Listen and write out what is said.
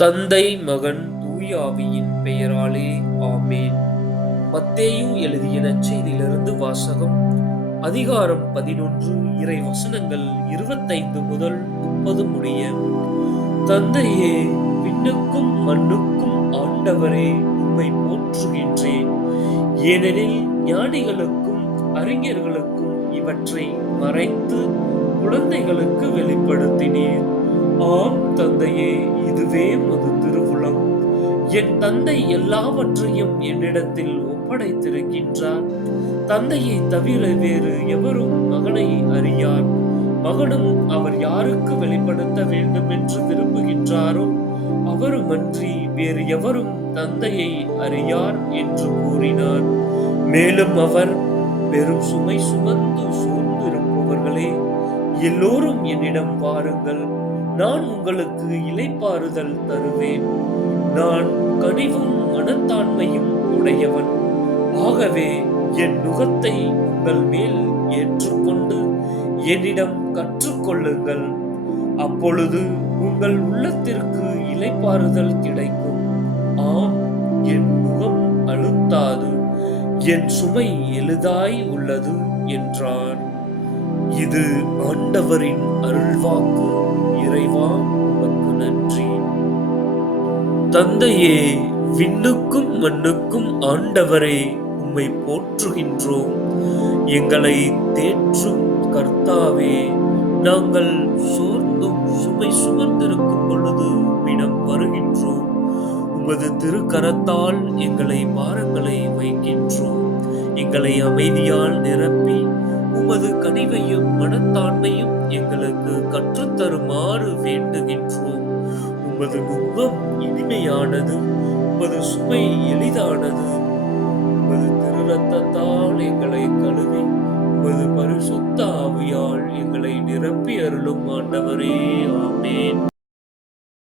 தந்தை மகன் தூயாவியின் பெயராலே ஆமேன். மத்தேயு எழுதிய நச்செய்தியிலிருந்து வாசகம் அதிகாரம் பதினொன்று இறை வசனங்கள் இருபத்தைந்து முதல் முப்பது முடிய தந்தையே விண்ணுக்கும் மண்ணுக்கும் ஆண்டவரே உம்மை போற்றுகின்றேன். ஏனெனில் ஞானிகளுக்கும் அறிஞர்களுக்கும் இவற்றை மறைத்து குழந்தைகளுக்கு வெளிப்படுத்தினீர். ஆம் தந்தையே இதுவே மது திருவுளம். என் தந்தை எல்லாவற்றையும் என்னிடத்தில் ஒப்படைத்திருக்கின்றார். தந்தையை தவிர வேறு எவரும் மகனை அறியார். மகனும் அவர் யாருக்கு வெளிப்படுத்த வேண்டும் என்று விரும்புகின்றாரோ அவருமன்றி வேறு எவரும் தந்தையை அறியார் என்று கூறினார். மேலும் அவர் பெரும் சுமை சுமந்து எல்லோரும் என்னிடம் வாருங்கள். நான் உங்களுக்கு இலைப்பாறுதல் தருவேன். நான் கனிவும் மனத்தாண்மையும் உடையவன். ஆகவே என் நுகத்தை உங்கள் மேல் ஏற்றுக்கொண்டு என்னிடம் கற்றுக்கொள்ளுங்கள். அப்பொழுது உங்கள் உள்ளத்திற்கு இலைப்பாறுதல் கிடைக்கும். ஆம் என் முகம் அழுத்தாது. என் சுமை எளிதாய் உள்ளது என்றான். இது ஆண்டவரின் அருள்வாக்கு. இறைவா உமக்கு நன்றி. தந்தையே விண்ணுக்கும் மண்ணுக்கும் ஆண்டவரே உம்மை போற்றுகின்றோம். எங்களை தேற்றும் கர்த்தாவே நாங்கள் சோர்ந்தும் சுமை சுமந்திருக்கும் பொழுது உம்மிடம் வருகின்றோம். உமது திருக்கரத்தால் எங்களை பாரங்களை வைக்கின்றோம். எங்களை அமைதியால் நிரப்பி உமது கனிவையும் மனத்தாண்மையும் எங்களுக்கு கற்றுத்தருமாறு வேண்டுகின்றோம். உமது முகம் இனிமையானது உமது சுமை எளிதானது. உமது திருரத்தத்தால் எங்களை கழுவி உமது பரிசுத்த ஆவியால் எங்களை நிரப்பி அருளும் ஆண்டவரே. ஆமேன்.